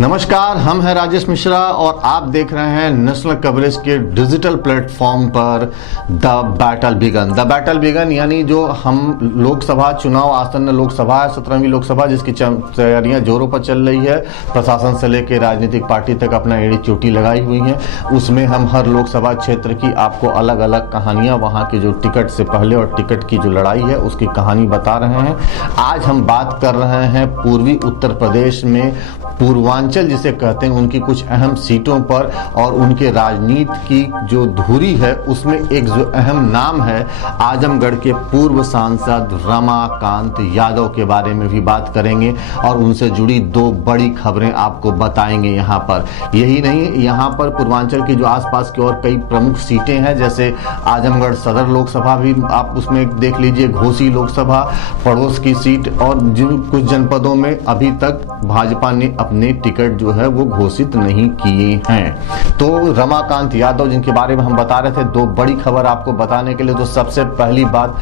नमस्कार, हम हैं राजेश मिश्रा और आप देख रहे हैं नेशनल कवरेज के डिजिटल प्लेटफॉर्म पर the battle began. The battle began यानी जो हम लोकसभा चुनाव, आसन्न लोकसभा है 17वीं लोकसभा, जिसकी तैयारियां जोरों पर चल रही है। प्रशासन से लेकर राजनीतिक पार्टी तक अपना एड़ी चोटी लगाई हुई है। उसमें हम हर लोकसभा क्षेत्र की आपको अलग अलग कहानियां, वहां की जो टिकट से पहले और टिकट की जो लड़ाई है उसकी कहानी बता रहे हैं। आज हम बात कर रहे हैं पूर्वी उत्तर प्रदेश में पूर्वांचल जिसे कहते हैं उनकी कुछ अहम सीटों पर, और उनके राजनीति की जो धुरी है उसमें एक जो अहम नाम है आजमगढ़ के पूर्व सांसद रमाकांत यादव के बारे में भी बात करेंगे और उनसे जुड़ी दो बड़ी खबरें आपको बताएंगे। यहाँ पर यही नहीं, यहाँ पर पूर्वांचल की जो आसपास की और कई प्रमुख सीटें हैं, जैसे आजमगढ़ सदर लोकसभा भी आप उसमें देख लीजिए, घोसी लोकसभा पड़ोस की सीट, और जिन कुछ जनपदों में अभी तक भाजपा ने अपने टिकट जो है वो घोषित नहीं किए हैं। तो रमाकांत यादव जिनके बारे में हम बता रहे थे, दो बड़ी खबर आपको बताने के लिए। तो सबसे पहली बात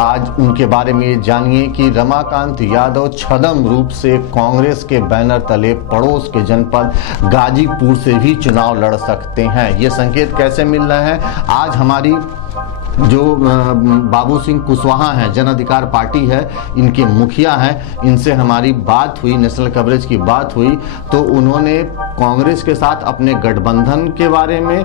आज उनके बारे में ये जानिए कि रमाकांत यादव छद्म रूप से कांग्रेस के बैनर तले पड़ोस के जनपद गाजीपुर से भी चुनाव लड़ सकते हैं। ये संकेत कैसे मिल रहे हैं? आज हमारी जो बाबू सिंह कुशवाहा हैं, जन अधिकार पार्टी है, इनके मुखिया हैं, इनसे हमारी बात हुई, नेशनल कवरेज की बात हुई, तो उन्होंने कांग्रेस के साथ अपने गठबंधन के बारे में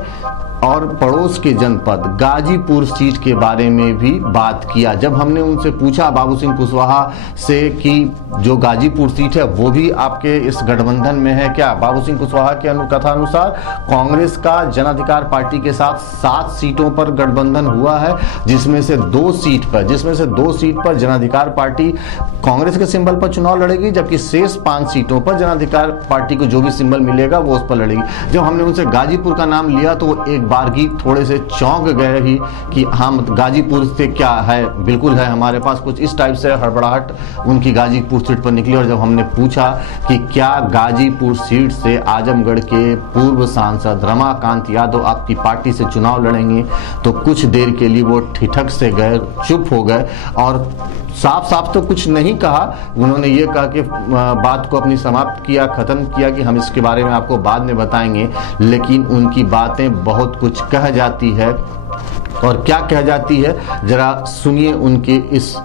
और पड़ोस के जनपद गाजीपुर सीट के बारे में भी बात किया। जब हमने उनसे पूछा बाबू सिंह कुशवाहा से कि जो गाजीपुर सीट है वो भी आपके इस गठबंधन में है क्या, बाबू सिंह कुशवाहा के कथानुसार कांग्रेस का जन अधिकार पार्टी के साथ 7 सीटों पर गठबंधन हुआ है, जिसमें से 2 सीट पर जन अधिकार पार्टी कांग्रेस के सिंबल पर चुनाव लड़ेगी, जबकि शेष 5 सीटों पर जन अधिकार पार्टी को जो भी सिंबल मिलेगा वो उस पर लड़ेगी। जब हमने उनसे गाजीपुर का नाम लिया तो वो एक बारगी थोड़े से चौंक गए ही कि हम गाजीपुर से क्या है, बिल्कुल है हमारे पास, कुछ इस टाइप से हड़बड़ाहट उनकी गाजीपुर सीट पर निकली। और जब हमने पूछा कि क्या गाजीपुर सीट से आजमगढ़ के पूर्व सांसद रमाकांत यादव आपकी पार्टी से चुनाव लड़ेंगे, तो कुछ देर के लिए वो ठिठक से गए, चुप हो गए और साफ साफ तो कुछ नहीं कहा। उन्होंने ये कहा कि बात को अपनी समाप्त किया, खत्म किया कि हम इसके बारे में आपको बाद में बताएंगे, लेकिन उनकी बातें बहुत कुछ कह जाती है। और क्या कह जाती है जरा सुनिए उनके इस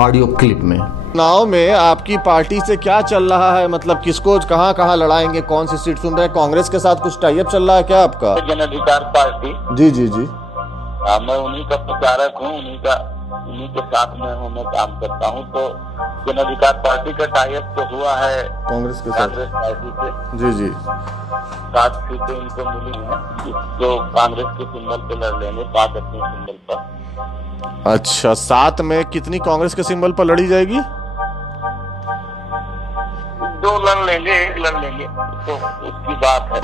ऑडियो क्लिप में। चुनाव में आपकी पार्टी से क्या चल रहा है, मतलब किसको कहां कहां लड़ाएंगे, कौन सी सीट सुन रहे हैं? कांग्रेस के साथ कुछ टाई अप चल रहा है क्या आपका? जन अधिकार पार्टी। जी जी जी, मैं उन्हीं का प्रचारक हूँ, उन्हीं के साथ में हूँ, मैं काम करता हूँ। तो जन अधिकार पार्टी का टाई अप तो हुआ है कांग्रेस के साथ, कांग्रेस पार्टी से। जी जी, 7 सीटें इनको मिली हैं जो कांग्रेस के सिंबल पे लड़ लेंगे, 5 अपने सिंबल पर। अच्छा, 7 में कितनी कांग्रेस के सिंबल पर लड़ी जाएगी? 2 लड़ लेंगे, 1 लड़ लेंगे, तो उसकी बात है।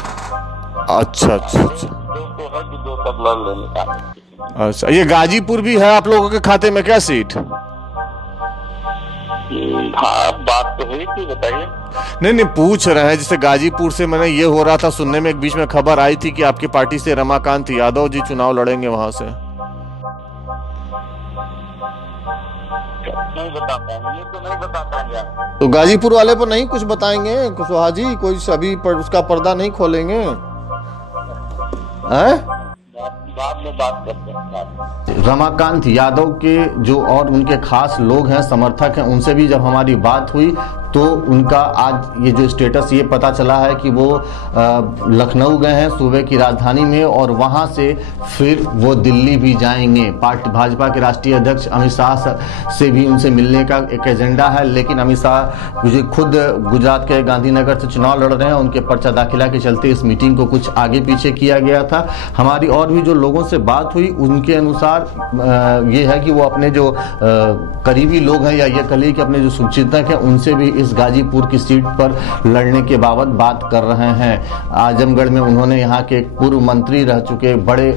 अच्छा अच्छा अच्छा, 2 तो है कि 2 सब लड़ लेंगे। अच्छा, ये गाजीपुर भी है आप लोगों के खाते में क्या सीट? हाँ, बात तो हुई थी, बताइए। नहीं, पूछ रहे हैं, जैसे गाजीपुर से मैंने ये हो रहा था सुनने में, एक बीच में खबर आई थी कि आपकी पार्टी से रमाकांत यादव जी चुनाव लड़ेंगे वहां से। नहीं बता पाएंगे, तो नहीं बता पाएंगे। तो गाजीपुर वाले पर नहीं कुछ बताएंगे कुशवाहा जी? कोई अभी उसका पर्दा नहीं खोलेंगे हैं? बाद में बात करते हैं। रमाकांत यादव के जो और उनके खास लोग हैं, समर्थक हैं, उनसे भी जब हमारी बात हुई तो उनका आज ये जो स्टेटस ये पता चला है कि वो लखनऊ गए हैं, सूबे की राजधानी में, और वहां से फिर वो दिल्ली भी जाएंगे। पार्टी भाजपा के राष्ट्रीय अध्यक्ष अमित शाह से भी उनसे मिलने का एक एजेंडा है, लेकिन अमित शाह मुझे खुद गुजरात के गांधीनगर से चुनाव लड़ रहे हैं, उनके पर्चा दाखिला के चलते इस मीटिंग को कुछ आगे पीछे किया गया था। हमारी और भी जो लोगों से बात हुई उनके अनुसार ये है कि वो अपने जो करीबी लोग हैं या ये कहिए कि अपने जो शुभचिंतक हैं उनसे भी इस इस गाजीपुर की सीट पर लड़ने के बाबत बात कर रहे हैं। आजमगढ़ में उन्होंने यहाँ के एक पूर्व मंत्री रह चुके बड़े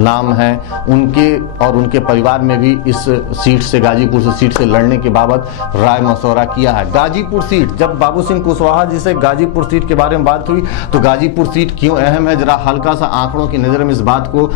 नाम हैं, उनके परिवार में भी इस सीट से, गाजीपुर से सीट से लड़ने के बाबत राय मशवरा किया है। गाजीपुर सीट, जब बाबू सिंह कुशवाहा जी से गाजीपुर सीट के बारे में बात हुई तो गाजीपुर सीट क्यों अहम है, जरा हल्का सा आंकड़ों की नजर में इस बात को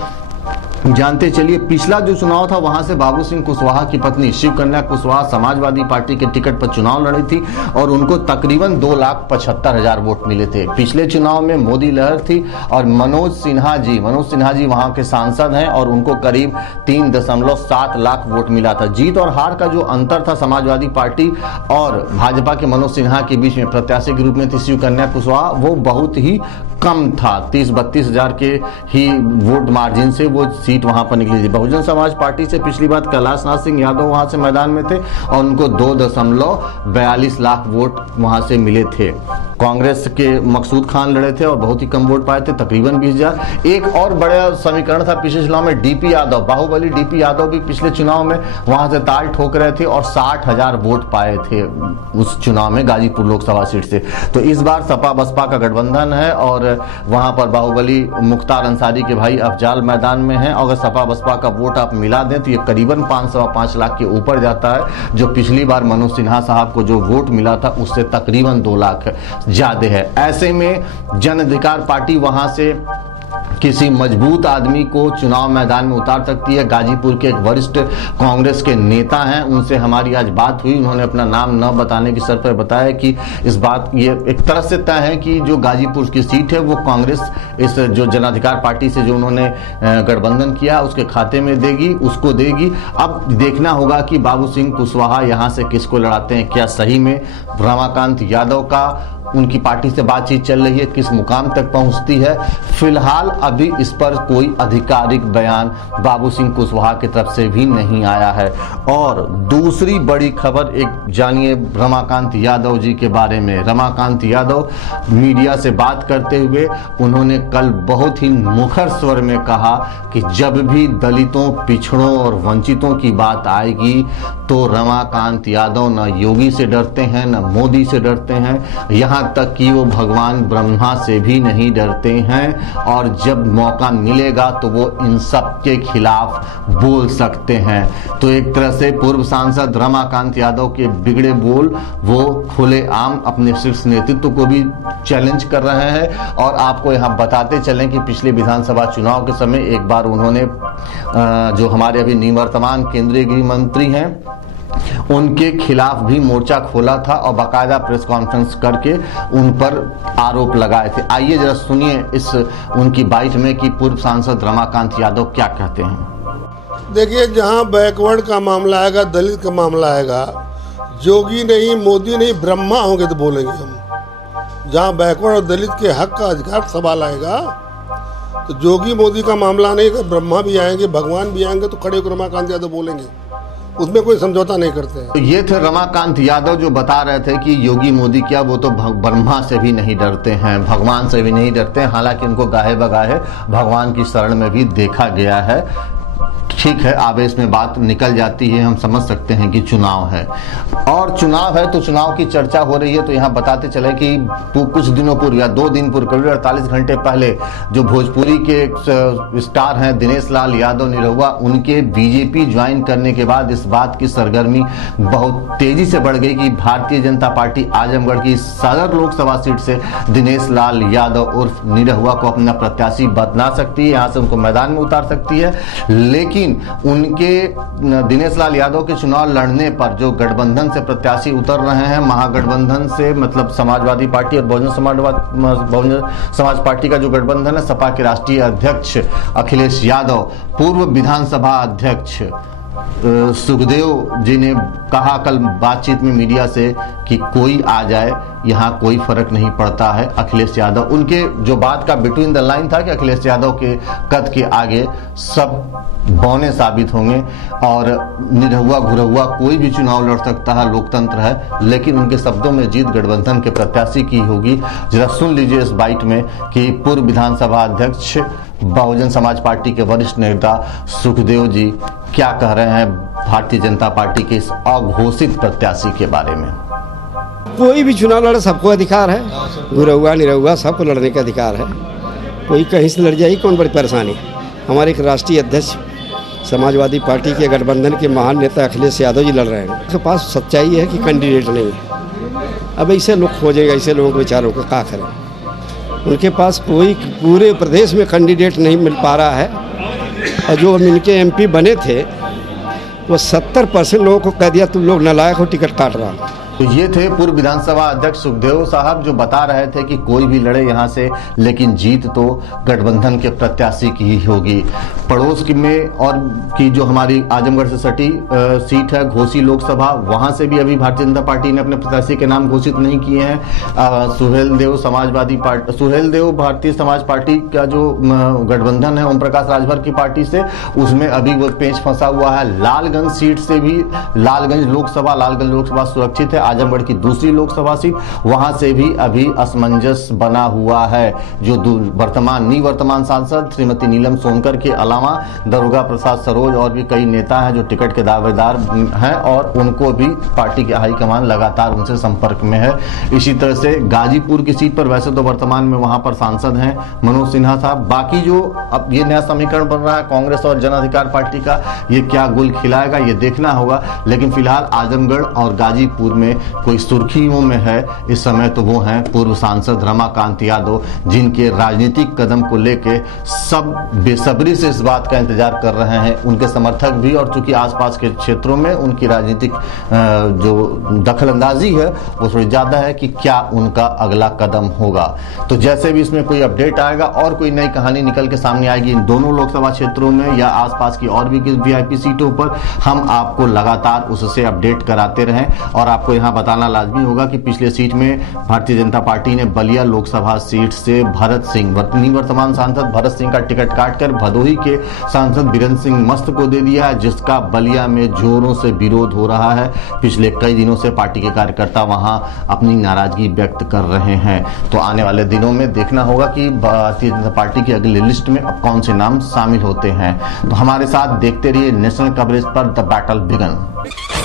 जानते चलिए। पिछला जो चुनाव था वहां से बाबू सिंह कुशवाहा की पत्नी शिव कन्या कुशवाहा समाजवादी पार्टी के टिकट पर चुनाव लड़ी थी और उनको तकरीबन 2,75,000 वोट मिले थे। पिछले चुनाव में मोदी लहर थी और मनोज सिन्हा जी वहां के सांसद हैं और उनको करीब 3.7 लाख वोट मिला था। जीत और हार का जो अंतर था समाजवादी पार्टी और भाजपा के मनोज सिन्हा के बीच में प्रत्याशी के रूप में थी शिव कन्या कुशवाहा, वो बहुत ही कम था। 30-32 हजार के ही वोट मार्जिन से वो सीट वहां पर निकली थी। बहुजन समाज पार्टी से पिछली बार कैलाशनाथ सिंह यादव वहां से मैदान में थे और उनको 2.42 लाख वोट वहां से मिले थे। कांग्रेस के मकसूद खान लड़े थे और बहुत ही कम वोट पाए थे, तकरीबन 20,000। एक और बड़ा समीकरण था पिछले चुनाव में, डीपी यादव, बाहुबली डीपी यादव भी पिछले चुनाव में वहां से ताल ठोक रहे थे और 60,000 वोट पाए थे उस चुनाव में गाजीपुर लोकसभा सीट से। तो इस बार सपा बसपा का गठबंधन है और वहां पर बाहुबली मुख्तार अंसारी के भाई अफजाल मैदान में हैं। अगर सपा बसपा का वोट आप मिला दें तो ये करीबन 5 लाख के ऊपर जाता है, जो पिछली बार मनोज सिन्हा साहब को जो वोट मिला था उससे तकरीबन 2 लाख ज्यादा है। ऐसे में जन अधिकार पार्टी वहां से किसी मजबूत आदमी को चुनाव मैदान में उतार सकती है। गाजीपुर के एक वरिष्ठ कांग्रेस के नेता हैं, उनसे हमारी आज बात हुई। उन्होंने अपना नाम न बताने की शर्त पर बताया कि इस बात ये एक तरह से तय है कि जो गाजीपुर की सीट है वो कांग्रेस इस जो जन अधिकार पार्टी से जो उन्होंने गठबंधन किया उसके खाते में देगी, उसको देगी। अब देखना होगा कि बाबू सिंह कुशवाहा यहाँ से किसको लड़ाते हैं। क्या सही में रमाकांत यादव का उनकी पार्टी से बातचीत चल रही है, किस मुकाम तक पहुंचती है। फिलहाल अभी इस पर कोई आधिकारिक बयान बाबू सिंह कुशवाहा की तरफ से भी नहीं आया है। और दूसरी बड़ी खबर, एक जानिए रमाकांत यादव जी के बारे में। रमाकांत यादव मीडिया से बात करते हुए उन्होंने कल बहुत ही मुखर स्वर में कहा कि जब भी दलितों, पिछड़ों और वंचितों की बात आएगी तो रमाकांत यादव न योगी से डरते हैं, न मोदी से डरते हैं, यहाँ तक कि वो भगवान ब्रह्मा से भी नहीं डरते हैं। और जब मौका मिलेगा तो वो इन सब के खिलाफ बोल सकते हैं। तो एक तरह से पूर्व सांसद रमाकांत यादव के बिगड़े बोल वो खुलेआम अपने शीर्ष नेतृत्व को भी चैलेंज कर रहे हैं। और आपको यहाँ बताते चलें कि पिछले विधानसभा चुनाव के समय एक बार उन्होंने जो हमारे अभी निवर्तमान केंद्रीय गृह मंत्री हैं उनके खिलाफ भी मोर्चा खोला था और बाकायदा प्रेस कॉन्फ्रेंस करके उन पर आरोप लगाए थे। आइए जरा सुनिए इस उनकी बाइट में कि पूर्व सांसद रमाकांत यादव क्या कहते हैं। देखिए, जहां बैकवर्ड का मामला आएगा, दलित का मामला आएगा, योगी नहीं, मोदी नहीं, ब्रह्मा होंगे तो बोलेंगे हम। जहां बैकवर्ड और दलित के हक का अधिकार सवाल आएगा तो योगी मोदी का मामला नहीं, ब्रह्मा भी आएंगे, भगवान भी आएंगे तो खड़े होकर रमाकांत यादव बोलेंगे, उसमें कोई समझौता नहीं करते हैं। तो ये थे रमाकांत यादव जो बता रहे थे कि योगी मोदी क्या वो तो ब्रह्मा से भी नहीं डरते हैं, भगवान से भी नहीं डरते हैं। हालांकि उनको गाहे बगाहे भगवान की शरण में भी देखा गया है। ठीक है, आवेश में बात निकल जाती है, हम समझ सकते हैं कि चुनाव है और चुनाव है तो चुनाव की चर्चा हो रही है। तो यहाँ बताते चले कि कुछ दिनों पूर्व या 2 दिन पूर्व, करीब 48 घंटे पहले जो भोजपुरी के एक स्टार हैं दिनेश लाल यादव निरहुआ, उनके बीजेपी ज्वाइन करने के बाद इस बात की सरगर्मी बहुत तेजी से बढ़ गई कि भारतीय जनता पार्टी आजमगढ़ की सदर लोकसभा सीट से दिनेश लाल यादव उर्फ निरहुआ को अपना प्रत्याशी बना सकती है, यहाँ से उनको मैदान में उतार सकती है। लेकिन उनके दिनेश लाल यादव के चुनाव लड़ने पर जो गठबंधन से प्रत्याशी उतर रहे हैं, महागठबंधन से मतलब समाजवादी पार्टी और बहुजन समाज पार्टी का जो गठबंधन है, सपा के राष्ट्रीय अध्यक्ष अखिलेश यादव, पूर्व विधानसभा अध्यक्ष सुखदेव जी ने कहा कल बातचीत में मीडिया से कि कोई आ जाए, यहाँ कोई फर्क नहीं पड़ता है। अखिलेश यादव, उनके जो बात का बिटवीन द लाइन था कि अखिलेश यादव के कद के आगे सब बौने साबित होंगे और निरहुआ घुरहुआ कोई भी चुनाव लड़ सकता है, लोकतंत्र है। लेकिन उनके शब्दों में जीत गठबंधन के प्रत्याशी की होगी। जरा सुन लीजिए इस बाइट में कि पूर्व विधानसभा अध्यक्ष बहुजन समाज पार्टी के वरिष्ठ नेता सुखदेव जी क्या कह रहे हैं भारतीय जनता पार्टी के इस अघोषित प्रत्याशी के बारे में। कोई भी चुनाव लड़े सबको अधिकार है, गुरहुआ निरहुआ सबको लड़ने का अधिकार है। कोई कहीं से लड़ जाएगी, कौन बड़ी परेशानी। हमारे एक राष्ट्रीय अध्यक्ष समाजवादी पार्टी के गठबंधन के महान नेता अखिलेश यादव जी लड़ रहे हैं। उनके पास सच्चाई है कि कैंडिडेट नहीं है। अब ऐसे लोग खोजेंगे, ऐसे लोगों के बेचारों को क्या करें। उनके पास कोई पूरे प्रदेश में कैंडिडेट नहीं मिल पा रहा है। और जो इनके MP बने थे वो 70% लोगों को कह दिया तुम लोग नालायक हो, टिकट काट रहा हूँ। तो ये थे पूर्व विधानसभा अध्यक्ष सुखदेव साहब, जो बता रहे थे कि कोई भी लड़े यहाँ से, लेकिन जीत तो गठबंधन के प्रत्याशी की ही होगी। पड़ोस की में और की जो हमारी आजमगढ़ से सटी सीट है घोसी लोकसभा, वहां से भी अभी भारतीय जनता पार्टी ने अपने प्रत्याशी के नाम घोषित नहीं किए हैं। सुहेल देव भारतीय समाज पार्टी का जो गठबंधन है ओम प्रकाश राजभर की पार्टी से, उसमें अभी वो पेंच फंसा हुआ है। लालगंज सीट से भी लालगंज लोकसभा सुरक्षित है। आजमगढ़ की दूसरी लोकसभा सीट, वहां से भी अभी असमंजस बना हुआ है। जो निवर्तमान सांसद श्रीमती नीलम सोनकर के अलावा दरोगा प्रसाद सरोज और भी कई नेता हैं जो टिकट के दावेदार हैं और उनको भी पार्टी के हाईकमान लगातार उनसे संपर्क में है। इसी तरह से गाजीपुर की सीट पर वैसे तो वर्तमान में वहां पर सांसद हैं मनोज सिन्हा साहब। बाकी जो अब ये नया समीकरण बन रहा है कांग्रेस और जन अधिकार पार्टी का, ये क्या गुल खिलाएगा ये देखना होगा। लेकिन फिलहाल आजमगढ़ और गाजीपुर में कोई सुर्खियों में है इस समय, तो वो हैं पूर्व सांसद रमाकांत यादव, जिनके राजनीतिक कदम को लेके सब बेसब्री से इस बात का इंतजार कर रहे हैं, उनके समर्थक भी। और चूंकि आसपास के क्षेत्रों में उनकी राजनीतिक जो दखलंदाजी है वो थोड़ी ज्यादा है कि क्या उनका अगला कदम होगा। तो जैसे भी इसमें कोई अपडेट आएगा और कोई नई कहानी निकल के सामने आएगी इन दोनों लोकसभा क्षेत्रों में या आसपास की और भी VIP सीटों पर, हम आपको लगातार उससे अपडेट कराते रहें। और आपको यहाँ बताना लाजमी होगा कि पिछले सीट में भारतीय जनता पार्टी ने बलिया लोकसभा सीट से भरत सिंह, निवर्तमान सांसद भरत सिंह का टिकट काटकर भदोही के सांसद बीरेंद्र सिंह मस्त को दे दिया है, जिसका बलिया में जोरों से विरोध हो रहा है। पिछले कई दिनों से पार्टी के कार्यकर्ता वहां अपनी नाराजगी व्यक्त कर रहे हैं। तो आने वाले दिनों में देखना होगा कि भारतीय जनता पार्टी की अगली लिस्ट में अब कौन से नाम शामिल होते हैं। तो हमारे साथ देखते रहिए नेशनल कवरेज पर द बैटल बिगन।